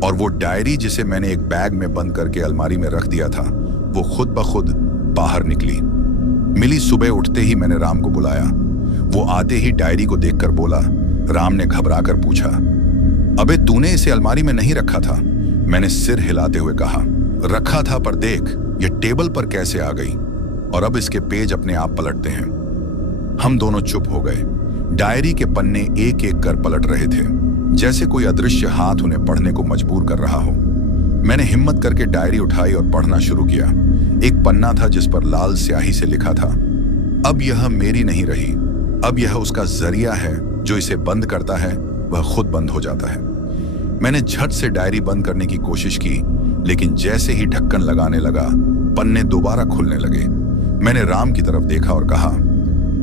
और वो डायरी जिसे मैंने एक बैग में बंद करके अलमारी में रख दिया था, वो खुद ब खुद बाहर निकली। मिली सुबह उठते ही मैंने राम को बुलाया। वो आते ही डायरी को देखकर बोला। राम ने घबराकर पूछा, अबे तूने इसे अलमारी में नहीं रखा था? मैंने सिर हिलाते हुए कहा, रखा था, पर देख ये टेबल पर कैसे आ गई। और अब इसके पेज अपने आप पलटते हैं। हम दोनों चुप हो गए। डायरी के पन्ने एक एक कर पलट रहे थे, जैसे कोई अदृश्य हाथ उन्हें पढ़ने को मजबूर कर रहा हो। मैंने हिम्मत करके डायरी उठाई और पढ़ना शुरू किया। एक पन्ना था जिस पर लाल स्याही से लिखा था, अब यह मेरी नहीं रही, अब यह उसका जरिया है, जो इसे बंद करता है वह खुद बंद हो जाता है। मैंने झट से डायरी बंद करने की कोशिश की, लेकिन जैसे ही ढक्कन लगाने लगा, पन्ने दोबारा खुलने लगे। मैंने राम की तरफ देखा और कहा,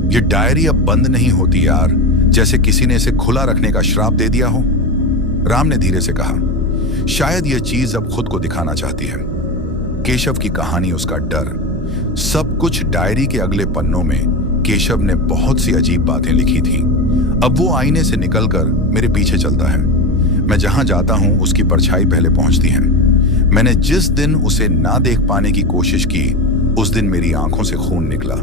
यह डायरी अब बंद नहीं होती यार, जैसे किसी ने इसे खुला रखने का श्राप दे दिया हो। राम ने धीरे से कहा, शायद यह चीज अब खुद को दिखाना चाहती है। केशव की कहानी, उसका डर, सब कुछ डायरी के अगले पन्नों में केशव ने बहुत सी अजीब बातें लिखी थी। अब वो आईने से निकलकर मेरे पीछे चलता है। मैं जहां जाता हूं उसकी परछाई पहले पहुंचती है। मैंने जिस दिन उसे ना देख पाने की कोशिश की, उस दिन मेरी आंखों से खून निकला।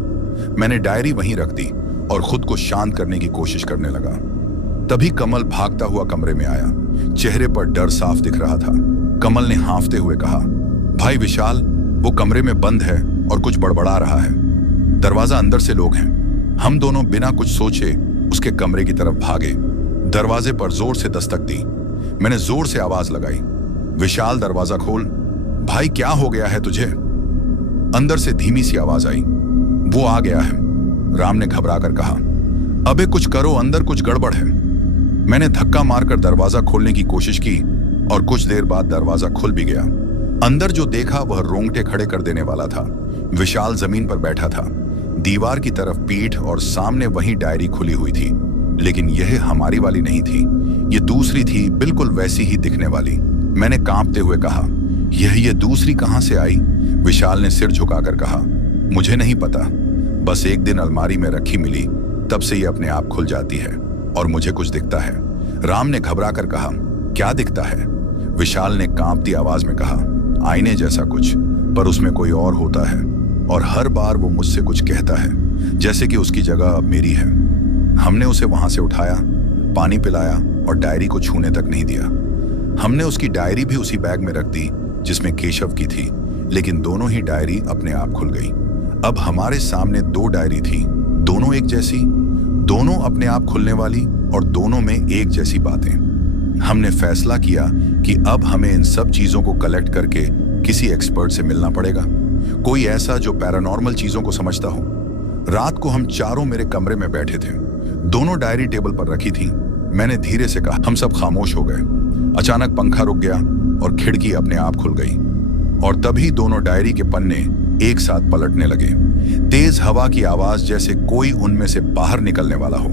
मैंने डायरी वहीं रख दी और खुद को शांत करने की कोशिश करने लगा। तभी कमल भागता हुआ कमरे में आया। चेहरे पर डर साफ दिख रहा था। कमल ने हांफते हुए कहा, भाई विशाल, वो कमरे में बंद है और कुछ बड़बड़ा रहा है। दरवाजा अंदर से लोग हैं। हम दोनों बिना कुछ सोचे उसके कमरे की तरफ भागे। दरवाजे पर जोर से दस्तक दी। मैंने जोर से आवाज लगाई, विशाल दरवाजा खोल। भाई क्या हो गया है तुझे? अंदर से धीमी सी आवाज आई, वो आ गया है। राम ने घबराकर कहा, अबे कुछ करो, अंदर कुछ गड़बड़ है। मैंने धक्का मारकर दरवाजा खोलने की कोशिश की और कुछ देर बाद दरवाजा खुल भी गया। अंदर जो देखा वह रोंगटे खड़े कर देने वाला था। विशाल जमीन पर बैठा था, दीवार की तरफ पीठ, और सामने वही डायरी खुली हुई थी। लेकिन यह हमारी वाली नहीं थी, ये दूसरी थी, बिल्कुल वैसी ही दिखने वाली। मैंने कांपते हुए कहा, यह दूसरी कहां से आई? विशाल ने सिर झुकाकर कहा, मुझे नहीं पता, बस एक दिन अलमारी में रखी मिली, तब से ये अपने आप खुल जाती है और मुझे कुछ दिखता है। राम ने घबरा कर कहा, क्या दिखता है? विशाल ने कांपती आवाज में कहा, आईने जैसा कुछ, पर उसमें कोई और होता है, और हर बार वो मुझसे कुछ कहता है, जैसे कि उसकी जगह अब मेरी है। हमने उसे वहां से उठाया, पानी पिलाया और डायरी को छूने तक नहीं दिया। हमने उसकी डायरी भी उसी बैग में रख दी जिसमें केशव की थी, लेकिन दोनों ही डायरी अपने आप खुल गई। अब हमारे सामने दो डायरी थी, दोनों एक जैसी, दोनों अपने आप खुलने वाली, और दोनों में एक जैसी बातें। हमने फैसला किया कि अब हमें इन सब चीजों को कलेक्ट करके किसी एक्सपर्ट से मिलना पड़ेगा, कोई ऐसा जो पैरानॉर्मल चीजों को समझता हो। रात को हम चारों मेरे कमरे में बैठे थे, दोनों डायरी टेबल पर रखी थी। मैंने धीरे से कहा, हम सब खामोश हो गए। अचानक पंखा रुक गया और खिड़की अपने आप खुल गई, और तभी दोनों डायरी के पन्ने एक साथ पलटने लगे। तेज हवा की आवाज, जैसे कोई उनमें से बाहर निकलने वाला हो।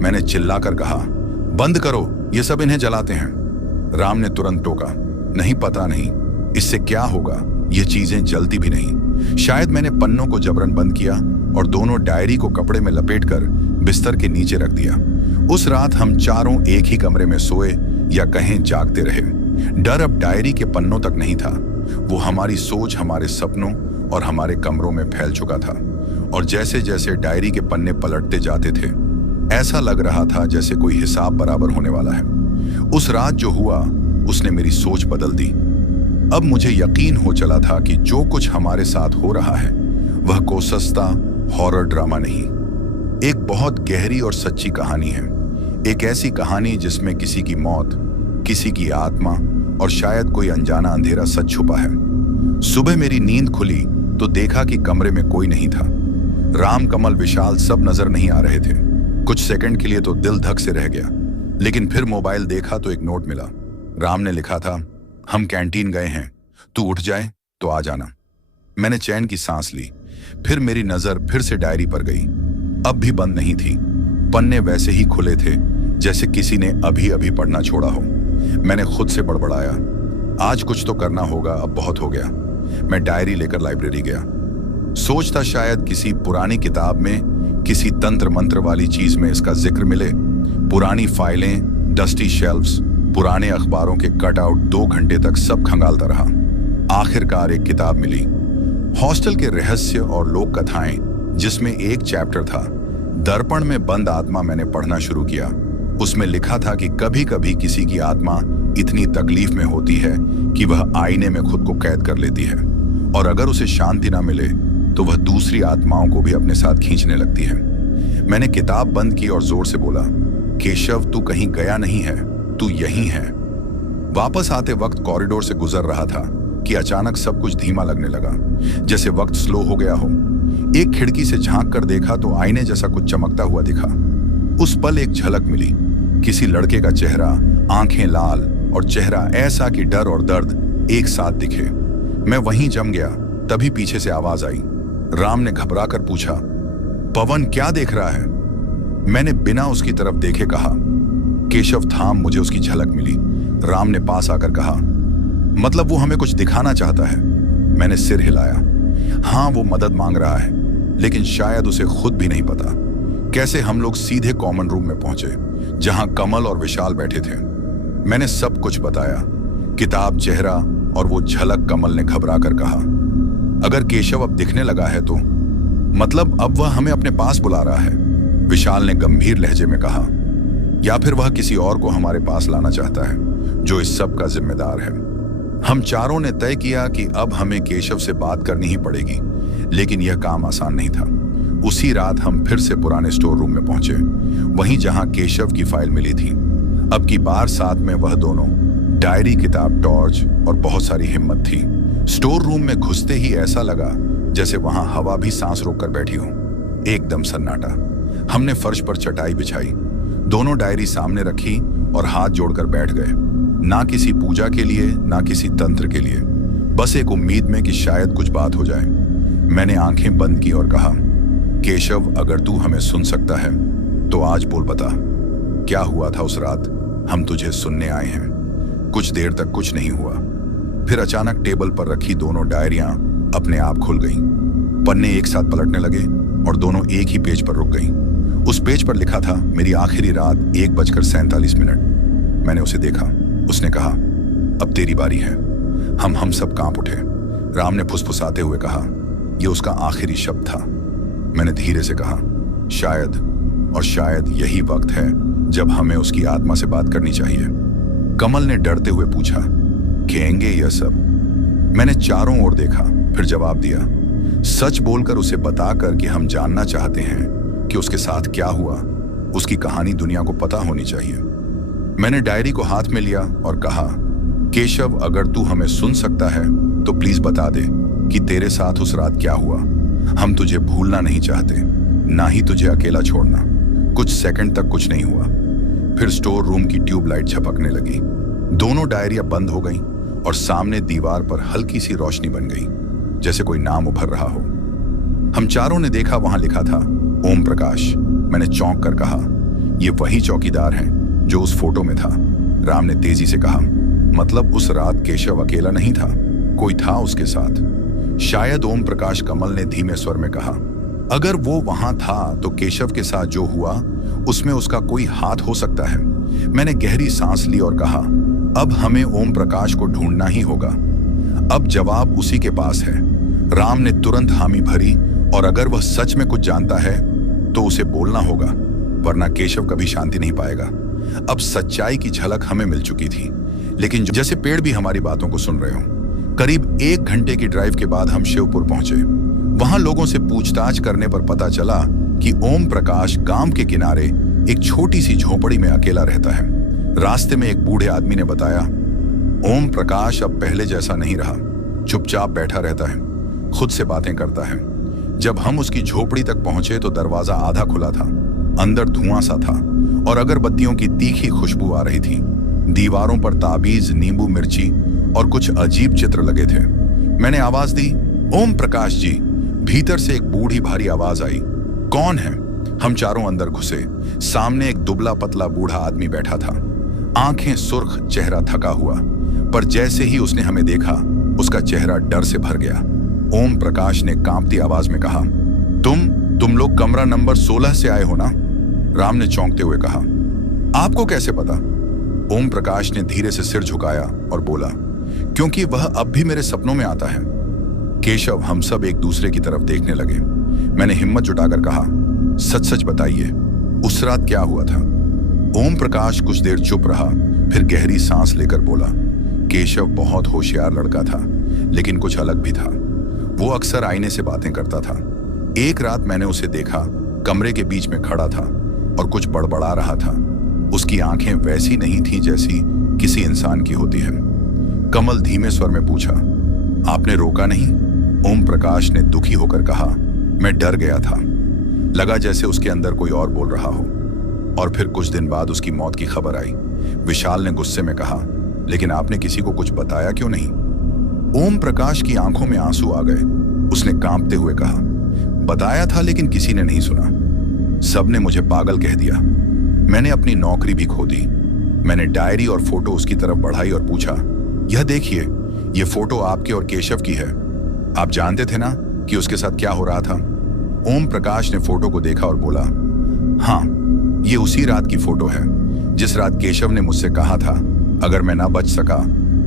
मैंने चिल्लाकर कहा, बंद करो, ये सब इन्हें जलाते हैं। राम ने तुरंत टोका, नहीं, पता नहीं इससे क्या होगा, ये चीजें जलती भी नहीं। शायद मैंने पन्नों को जबरन बंद किया और दोनों डायरी को कपड़े में लपेटकर बिस्तर के नीचे रख दिया। उस रात हम चारों एक ही कमरे में सोए, या कहें जागते रहे। डर अब डायरी के पन्नों तक नहीं था, वो हमारी सोच, हमारे सपनों और हमारे कमरों में फैल चुका था। और जैसे जैसे डायरी के पन्ने पलटते जाते थे, ऐसा लग रहा था जैसे कोई हिसाब बराबर होने वाला है। उस रात जो हुआ, उसने मेरी सोच बदल दी। अब मुझे यकीन हो चला था कि जो कुछ हमारे साथ हो रहा है वह कोई सस्ता हॉरर ड्रामा नहीं, एक बहुत गहरी और सच्ची कहानी है। एक ऐसी कहानी जिसमें किसी की मौत, किसी की आत्मा और शायद कोई अनजाना अंधेरा सच छुपा है। सुबह मेरी नींद खुली तो देखा कि कमरे में कोई नहीं था। राम, कमल, विशाल सब नजर नहीं आ रहे थे। कुछ सेकंड के लिए तो दिल धक से रह गया, लेकिन फिर मोबाइल देखा तो एक नोट मिला। राम ने लिखा था, हम कैंटीन गए हैं, तू उठ जाए तो आ जाना। मैंने चैन की सांस ली। फिर मेरी नजर फिर से डायरी पर गई। अब भी बंद नहीं थी, पन्ने वैसे ही खुले थे जैसे किसी ने अभी अभी पढ़ना छोड़ा हो। मैंने खुद से बड़बड़ाया, आज कुछ तो करना होगा, अब बहुत हो गया। मैं डायरी लेकर लाइब्रेरी गया। सोचता शायद किसी पुरानी किताब में, किसी तंत्र मंत्र वाली चीज में इसका जिक्र मिले। पुरानी फाइलें, डस्टी शेल्फ्स, पुराने अखबारों के कटआउट। 2 घंटे तक सब खंगालता रहा। आखिरकार एक किताब मिली, हॉस्टल के रहस्य और लोक कथाएं, जिसमें एक चैप्टर था दर्पण में बंद आत्मा। मैंने पढ़ना शुरू किया। उसमें लिखा था कि कभी कभी किसी की आत्मा इतनी तकलीफ में होती है कि वह आईने में खुद को कैद कर लेती है, और अगर उसे शांति ना मिले तो वह दूसरी आत्माओं को भी अपने साथ खींचने लगती है। मैंने किताब बंद की और जोर से बोला, केशव तू कहीं गया नहीं है, तू यहीं है। वापस आते वक्त कॉरिडोर से गुजर रहा था कि अचानक सब कुछ धीमा लगने लगा, जैसे वक्त स्लो हो गया हो। एक खिड़की से झांक कर देखा तो आईने जैसा कुछ चमकता हुआ दिखा। उस पल एक झलक मिली, किसी लड़के का चेहरा, आंखें लाल और चेहरा ऐसा कि डर और दर्द एक साथ दिखे। मैं वहीं जम गया। तभी पीछे से आवाज आई। राम ने घबरा कर पूछा, पवन क्या देख रहा है? मैंने बिना उसकी तरफ देखे कहा, केशव थाम, मुझे उसकी झलक मिली। राम ने पास आकर कहा, मतलब वो हमें कुछ दिखाना चाहता है? मैंने सिर हिलाया। हाँ, वो मदद मांग रहा है, लेकिन शायद उसे खुद भी नहीं पता। कैसे हम लोग सीधे कॉमन रूम में पहुंचे, जहां कमल और विशाल बैठे थे। मैंने सब कुछ बताया, किताब, चेहरा और वो झलक। कमल ने घबरा कर कहा, अगर केशव अब दिखने लगा है तो मतलब अब वह हमें अपने पास बुला रहा है। विशाल ने गंभीर लहजे में कहा, या फिर वह किसी और को हमारे पास लाना चाहता है जो इस सब का जिम्मेदार है। हम चारों ने तय किया कि अब हमें केशव से बात करनी ही पड़ेगी, लेकिन यह काम आसान नहीं था। उसी रात हम फिर से पुराने स्टोर रूम में पहुंचे, वहीं जहां केशव की फाइल मिली थी। अब की बार साथ में वह दोनों, डायरी, किताब, टॉर्च और बहुत सारी हिम्मत थी। स्टोर रूम में घुसते ही ऐसा लगा जैसे वहां हवा भी सांस रोक कर बैठी हो। एकदम सन्नाटा। हमने फर्श पर चटाई बिछाई, दोनों डायरी सामने रखी और हाथ जोड़कर बैठ गए। ना किसी पूजा के लिए, ना किसी तंत्र के लिए, बस एक उम्मीद में कि शायद कुछ बात हो जाए। मैंने आंखें बंद की और कहा, केशव अगर तू हमें सुन सकता है तो आज बोल, बता क्या हुआ था उस रात? हम तुझे सुनने आए हैं। कुछ देर तक कुछ नहीं हुआ, फिर अचानक टेबल पर रखी दोनों डायरियां अपने आप खुल गईं। पन्ने एक साथ पलटने लगे और दोनों एक ही पेज पर रुक गईं। उस पेज पर लिखा था, मेरी आखिरी रात 1:47। मैंने उसे देखा। उसने कहा, अब तेरी बारी है। हम सब कांप उठे। राम ने फुसफुसाते हुए कहा, यह उसका आखिरी शब्द था। मैंने धीरे से कहा, शायद यही वक्त है जब हमें उसकी आत्मा से बात करनी चाहिए। कमल ने डरते हुए पूछा, कहेंगे यह सब? मैंने चारों ओर देखा, फिर जवाब दिया, सच बोलकर उसे बताकर कि हम जानना चाहते हैं कि उसके साथ क्या हुआ। उसकी कहानी दुनिया को पता होनी चाहिए। मैंने डायरी को हाथ में लिया और कहा, केशव अगर तू हमें सुन सकता है तो प्लीज बता दे कि तेरे साथ उस रात क्या हुआ। हम तुझे भूलना नहीं चाहते, ना ही तुझे अकेला छोड़ना। कुछ सेकंड तक कुछ नहीं हुआ, फिर स्टोर रूम की ट्यूबलाइट झपकने लगी। दोनों डायरियां बंद हो गईं और सामने दीवार पर हल्की सी रोशनी बन गई, जैसे कोई नाम उभर रहा हो। हम चारों ने देखा, वहां लिखा था, ओम प्रकाश। मैंने चौंक कर कहा, ये वही चौकीदार हैं जो उस फोटो में था। राम ने तेजी से कहा, मतलब उस रात केशव अकेला नहीं था, कोई था उसके साथ। शायद ओम प्रकाश। कमल ने धीमे स्वर में कहा, अगर वो वहां था तो केशव के साथ जो हुआ उसमें उसका कोई हाथ हो सकता है। मैंने गहरी सांस ली और कहा, अब हमें ओम प्रकाश को ढूंढना ही होगा। अब जवाब उसी के पास है। राम ने तुरंत हामी भरी, और अगर वह सच में कुछ जानता है तो उसे बोलना होगा, वरना केशव कभी शांति नहीं पाएगा। अब सच्चाई की झलक हमें मिल चुकी थी, लेकिन जैसे पेड़ भी हमारी बातों को सुन रहे हो। करीब 1 घंटे की ड्राइव के बाद हम शिवपुर पहुंचे। वहां लोगों से पूछताछ करने पर पता चला कि ओम प्रकाश गांव के किनारे एक छोटी सी झोपड़ी में अकेला रहता है। रास्ते में एक बूढ़े आदमी ने बताया, ओम प्रकाश अब पहले जैसा नहीं रहा, चुपचाप बैठा रहता है, खुद से बातें करता है। जब हम उसकी झोपड़ी तक पहुंचे तो दरवाजा आधा खुला था, अंदर धुआं सा था और अगरबत्तियों की तीखी खुशबू आ रही थी। दीवारों पर ताबीज, नींबू मिर्ची और कुछ अजीब चित्र लगे थे। मैंने आवाज दी, ओम प्रकाश जी। भीतर से एक बूढ़ी भारी आवाज आई, कौन है? हम चारों अंदर घुसे। सामने एक दुबला पतला बूढ़ा आदमी बैठा था, आंखें सुर्ख, चेहरा थका हुआ। पर जैसे ही उसने हमें देखा, उसका चेहरा डर से भर गया। ओम प्रकाश ने कांपती आवाज में कहा, तुम लोग कमरा नंबर 16 से आए हो ना? राम ने चौंकते हुए कहा, आपको कैसे पता? ओम प्रकाश ने धीरे से सिर झुकाया और बोला, क्योंकि वह अब भी मेरे सपनों में आता है। केशव, हम सब एक दूसरे की तरफ देखने लगे। मैंने हिम्मत जुटाकर कहा, सच सच बताइए, उस रात क्या हुआ था? ओम प्रकाश कुछ देर चुप रहा, फिर गहरी सांस लेकर बोला, केशव बहुत होशियार लड़का था, लेकिन कुछ अलग भी था। वो अक्सर आईने से बातें करता था। एक रात मैंने उसे देखा, कमरे के बीच में खड़ा था और कुछ बड़बड़ा रहा था। उसकी आंखें वैसी नहीं थीं जैसी किसी इंसान की होती है। कमल धीमे स्वर में पूछा, आपने रोका नहीं? ओम प्रकाश ने दुखी होकर कहा, मैं डर गया था, लगा जैसे उसके अंदर कोई और बोल रहा हो। और फिर कुछ दिन बाद उसकी मौत की खबर आई। विशाल ने गुस्से में कहा, लेकिन आपने किसी को कुछ बताया क्यों नहीं? ओम प्रकाश की आंखों में आंसू आ गए। उसने कांपते हुए कहा, बताया था लेकिन किसी ने नहीं सुना। सबने मुझे पागल कह दिया। मैंने अपनी नौकरी भी खो दी। मैंने डायरी और फोटो उसकी तरफ बढ़ाई और पूछा, यह देखिए, यह फोटो आपके और केशव की है। आप जानते थे ना कि उसके साथ क्या हो रहा था? ओम प्रकाश ने फोटो को देखा और बोला, हाँ, ये उसी रात की फोटो है जिस रात केशव ने मुझसे कहा था, अगर मैं ना बच सका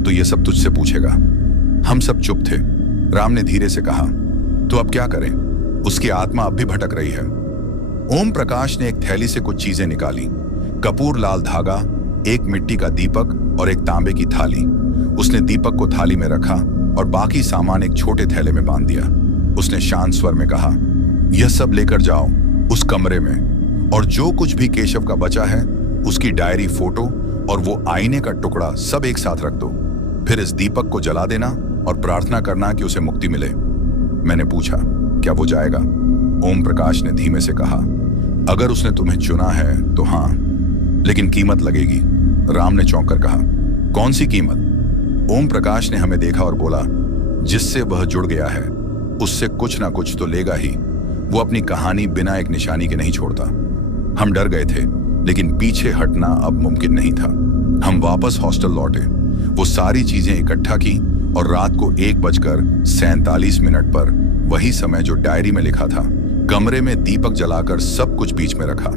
तो ये सब तुझसे पूछेगा। हम सब चुप थे। राम ने धीरे से कहा, तो अब क्या करें? उसकी आत्मा अब भी भटक रही है। ओम प्रकाश ने एक थैली से कुछ चीजें निकाली, कपूर लाल धागा, एक मिट्टी का दीपक और एक तांबे की थाली। उसने दीपक को थाली में रखा और बाकी सामान एक छोटे थैले में बांध दिया। उसने शांत स्वर में कहा, यह सब लेकर जाओ उस कमरे में, और जो कुछ भी केशव का बचा है, उसकी डायरी, फोटो और वो आईने का टुकड़ा सब एक साथ रख दो। फिर इस दीपक को जला देना और प्रार्थना करना कि उसे मुक्ति मिले। मैंने पूछा, क्या वो जाएगा? ओम प्रकाश ने धीमे से कहा, अगर उसने तुम्हें चुना है तो हाँ, लेकिन कीमत लगेगी। राम ने चौंक कर कहा, कौन सी कीमत? ओम प्रकाश ने हमें देखा और बोला, जिससे वह जुड़ गया है उससे कुछ ना कुछ तो लेगा ही। वो अपनी कहानी बिना एक निशानी के नहीं छोड़ता। हम डर गए थे, लेकिन पीछे हटना अब मुमकिन नहीं था। हम वापस हॉस्टल लौटे, वो सारी चीजें इकट्ठा की और रात को 1:47 पर, वही समय जो डायरी में लिखा था, कमरे में दीपक जलाकर सब कुछ बीच में रखा।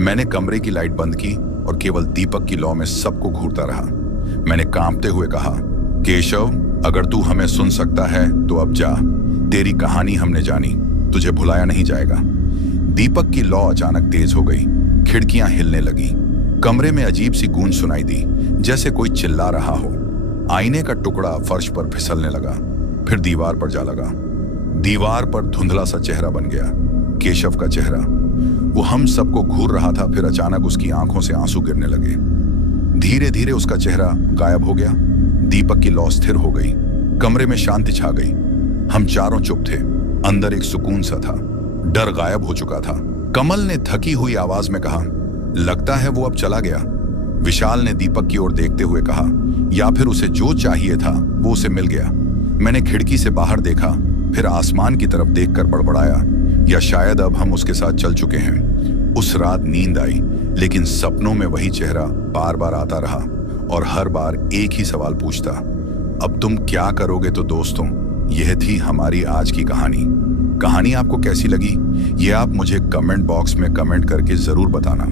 मैंने कमरे की लाइट बंद की और केवल दीपक की लौ में सबको घूरता रहा। मैंने कांपते हुए कहा, केशव, अगर तू हमें सुन सकता है तो अब जा। तेरी कहानी हमने जानी, तुझे भुलाया नहीं जाएगा। दीपक की लौ अचानक तेज हो गई, खिड़कियां हिलने लगी, कमरे में अजीब सी गूंज सुनाई दी, जैसे कोई चिल्ला रहा हो। आईने का टुकड़ा फर्श पर फिसलने लगा, फिर दीवार पर जा लगा। दीवार पर धुंधला सा चेहरा बन गया, केशव का चेहरा। वो हम सबको घूर रहा था। फिर अचानक उसकी आंखों से आंसू गिरने लगे। धीरे धीरे उसका चेहरा गायब हो गया। दीपक की लौ स्थिर हो गई, कमरे में शांति छा गई। हम चारों चुप थे। अंदर एक सुकून सा था, डर गायब हो चुका था। कमल ने थकी हुई आवाज में कहा, लगता है वो अब चला गया। विशाल ने दीपक की ओर देखते हुए कहा, या फिर उसे जो चाहिए था वो उसे मिल गया। मैंने खिड़की से बाहर देखा, फिर आसमान की तरफ देखकर बड़बड़ाया, या शायद अब हम उसके साथ चल चुके हैं। उस रात नींद आई, लेकिन सपनों में वही चेहरा बार बार आता रहा और हर बार एक ही सवाल पूछता, अब तुम क्या करोगे? तो दोस्तों, यह थी हमारी आज की कहानी। कहानी आपको कैसी लगी, ये आप मुझे कमेंट बॉक्स में कमेंट करके जरूर बताना।